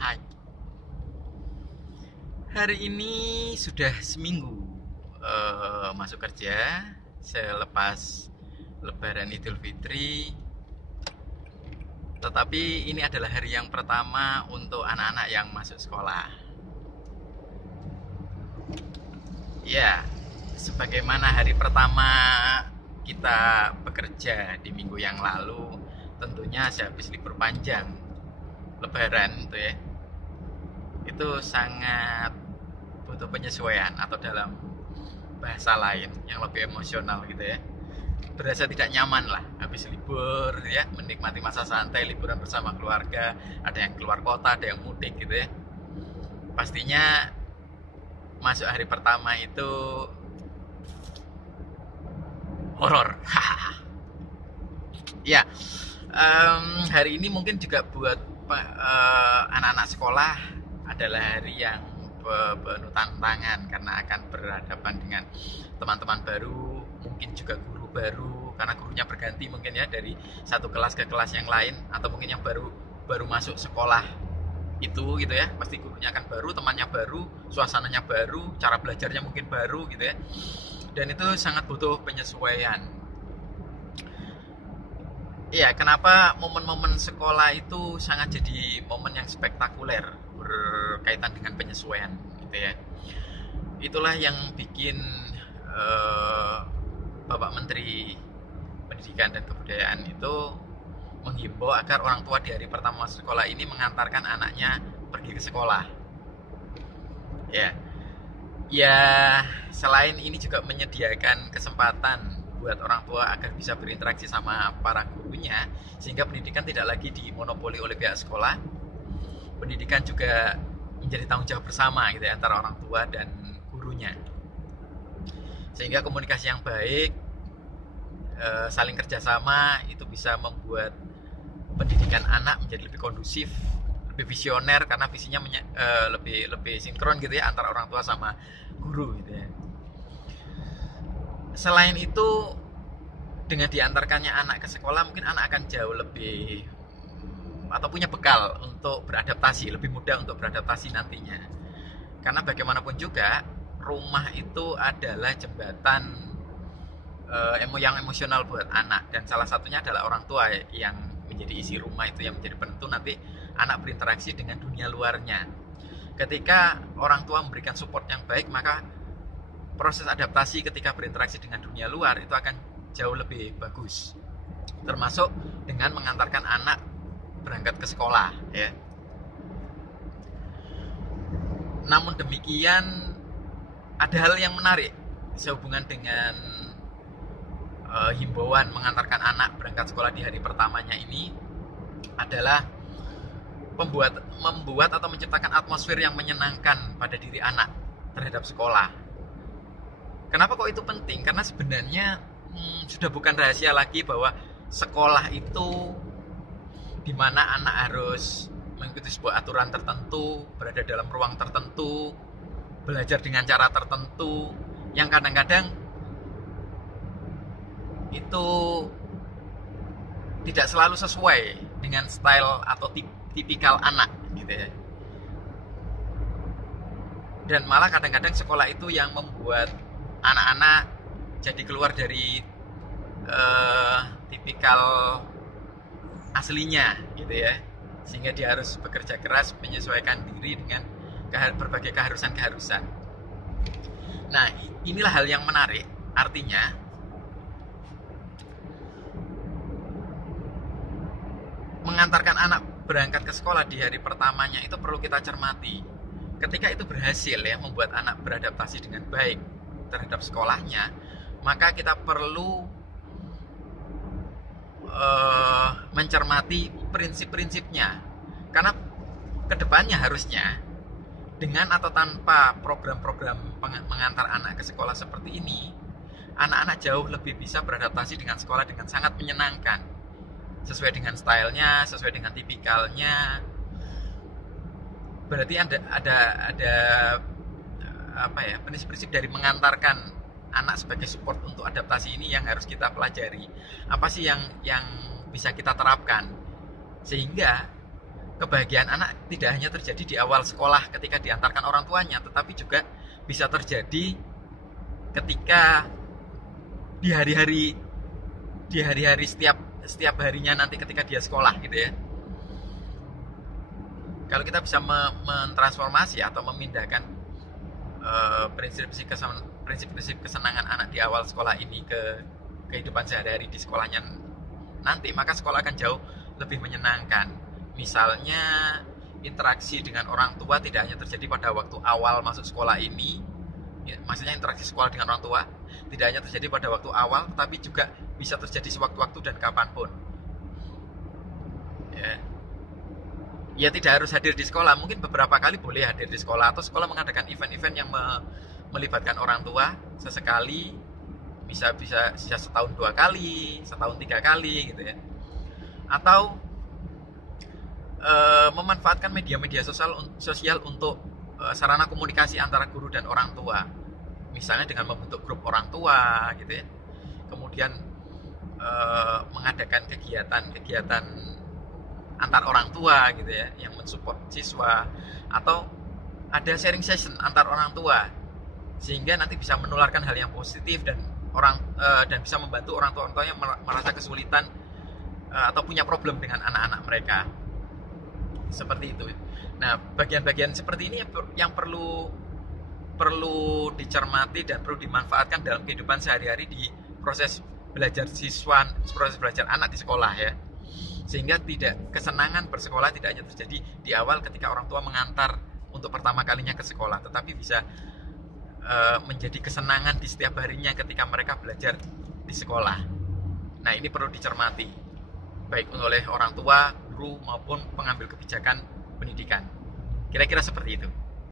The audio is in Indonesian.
Hai. Hari ini sudah seminggu masuk kerja selepas Lebaran Idul Fitri. Tetapi ini adalah hari yang pertama untuk anak-anak yang masuk sekolah. Ya, sebagaimana hari pertama kita bekerja di minggu yang lalu, tentunya sehabis libur panjang Lebaran itu ya, itu sangat butuh penyesuaian, atau dalam bahasa lain yang lebih emosional gitu ya, berasa tidak nyaman lah habis libur ya, menikmati masa santai liburan bersama keluarga, ada yang keluar kota, ada yang mudik gitu ya. Pastinya masuk hari pertama itu horor. Ya, hari ini mungkin juga buat anak-anak sekolah adalah hari yang penuh tantangan, karena akan berhadapan dengan teman-teman baru, mungkin juga guru baru, karena gurunya berganti mungkin ya, dari satu kelas ke kelas yang lain, atau mungkin yang baru masuk sekolah itu gitu ya, pasti gurunya akan baru, temannya baru, suasananya baru, cara belajarnya mungkin baru gitu ya, dan itu sangat butuh penyesuaian. Iya, kenapa momen-momen sekolah itu sangat jadi momen yang spektakuler berkaitan dengan penyesuaian gitu ya. Itulah yang bikin Bapak Menteri Pendidikan dan Kebudayaan itu menghimbau agar orang tua di hari pertama masuk sekolah ini mengantarkan anaknya pergi ke sekolah. Ya. Ya, selain ini juga menyediakan kesempatan buat orang tua agar bisa berinteraksi sama para gurunya, sehingga pendidikan tidak lagi dimonopoli oleh pihak sekolah. Pendidikan juga menjadi tanggung jawab bersama gitu ya, antara orang tua dan gurunya, sehingga komunikasi yang baik, saling kerjasama itu bisa membuat pendidikan anak menjadi lebih kondusif, lebih visioner, karena visinya lebih sinkron gitu ya, antara orang tua sama guru gitu ya. Selain itu, dengan diantarkannya anak ke sekolah, mungkin anak akan jauh lebih, atau punya bekal untuk beradaptasi, lebih mudah untuk beradaptasi nantinya. Karena bagaimanapun juga, rumah itu adalah jembatan yang emosional buat anak, dan salah satunya adalah orang tua yang menjadi isi rumah, itu yang menjadi penentu nanti anak berinteraksi dengan dunia luarnya. Ketika orang tua memberikan support yang baik, maka proses adaptasi ketika berinteraksi dengan dunia luar itu akan jauh lebih bagus, termasuk dengan mengantarkan anak berangkat ke sekolah ya. Namun demikian, ada hal yang menarik sehubungan dengan himbauan mengantarkan anak berangkat sekolah di hari pertamanya ini, adalah membuat atau menciptakan atmosfer yang menyenangkan pada diri anak terhadap sekolah. Kenapa kok itu penting? Karena sebenarnya sudah bukan rahasia lagi bahwa sekolah itu dimana anak harus mengikuti sebuah aturan tertentu, berada dalam ruang tertentu, belajar dengan cara tertentu, yang kadang-kadang itu tidak selalu sesuai dengan style atau tipikal anak gitu ya. Dan malah kadang-kadang sekolah itu yang membuat anak-anak jadi keluar dari tipikal aslinya gitu ya, sehingga dia harus bekerja keras menyesuaikan diri dengan berbagai keharusan-keharusan. Nah, inilah hal yang menarik. Artinya mengantarkan anak berangkat ke sekolah di hari pertamanya itu perlu kita cermati. Ketika itu berhasil ya, membuat anak beradaptasi dengan baik terhadap sekolahnya, maka kita perlu mencermati prinsip-prinsipnya. Karena kedepannya harusnya, dengan atau tanpa program-program mengantar anak ke sekolah seperti ini, anak-anak jauh lebih bisa beradaptasi dengan sekolah dengan sangat menyenangkan, sesuai dengan stylenya, sesuai dengan tipikalnya. Berarti ada apa ya, prinsip-prinsip dari mengantarkan anak sebagai support untuk adaptasi ini yang harus kita pelajari. Apa sih yang bisa kita terapkan sehingga kebahagiaan anak tidak hanya terjadi di awal sekolah ketika diantarkan orang tuanya, tetapi juga bisa terjadi ketika di hari-hari setiap harinya nanti ketika dia sekolah gitu ya. Kalau kita bisa mentransformasi atau memindahkan prinsip-prinsip kesenangan anak di awal sekolah ini ke kehidupan sehari-hari di sekolahnya nanti, maka sekolah akan jauh lebih menyenangkan. Misalnya interaksi dengan orang tua tidak hanya terjadi pada waktu awal masuk sekolah ini, maksudnya interaksi sekolah dengan orang tua tidak hanya terjadi pada waktu awal, tapi juga bisa terjadi sewaktu-waktu dan kapanpun. Ya tidak harus hadir di sekolah, mungkin beberapa kali boleh hadir di sekolah, atau sekolah mengadakan event-event yang melibatkan orang tua sesekali, bisa setahun 2 kali, setahun 3 kali gitu ya. Atau memanfaatkan media-media sosial untuk sarana komunikasi antara guru dan orang tua, misalnya dengan membentuk grup orang tua gitu ya, kemudian mengadakan kegiatan antar orang tua gitu ya, yang mensupport siswa, atau ada sharing session antar orang tua sehingga nanti bisa menularkan hal yang positif dan bisa membantu orang tua yang merasa kesulitan atau punya problem dengan anak-anak mereka. Seperti itu. Nah, bagian-bagian seperti ini yang perlu dicermati dan perlu dimanfaatkan dalam kehidupan sehari-hari di proses belajar anak di sekolah ya. Sehingga kesenangan bersekolah tidak hanya terjadi di awal ketika orang tua mengantar untuk pertama kalinya ke sekolah, tetapi bisa menjadi kesenangan di setiap harinya ketika mereka belajar di sekolah. Nah, ini perlu dicermati baik oleh orang tua, guru maupun pengambil kebijakan pendidikan. Kira-kira seperti itu.